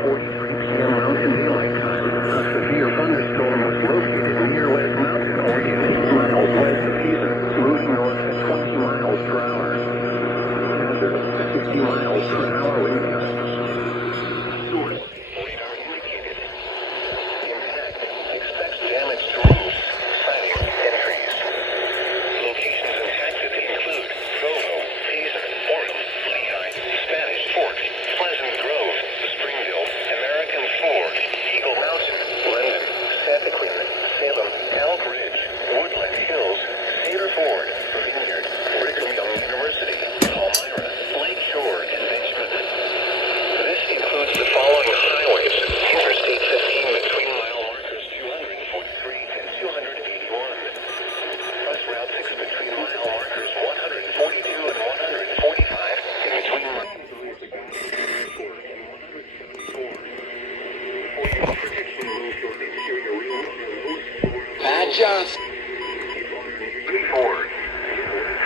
11:43 p.m. Mountain Daylight Time. A severe thunderstorm was located near West Mountain, Oregon, 8 miles west of Pisa, moving north at 20 miles per hour. Hazard, 60 miles per hour wind gusts. Radar indicated. Impact. Expects damage to roofs, siding, and trees. Locations impacted include Provo, Pisa, Orem, Lehigh, Spanish Fork, Pleasant Grove, Springville, American Ford, Eagle Mountain, London, Santa Clara, Salem, Elk Ridge, Woodland Hills, Cedar Ford, Vineyard, Brigham Young University, Palmyra, Lakeshore, and Benjamin. This includes the following highways: Interstate 15 between mile markers 243 and 281. Bus Route 6 between mile markers 142 and 145 in between Pat Johnson. Ford.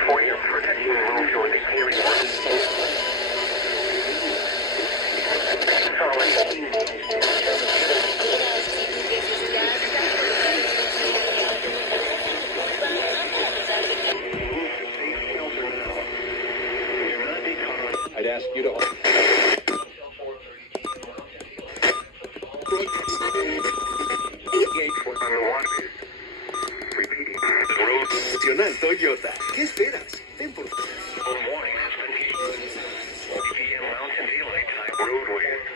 For your protection, move your exterior. I'd ask you to. Nacional Toyota. ¿Qué esperas? Ven por... Warning has been issued. PM Mountain Daylight Time roadway.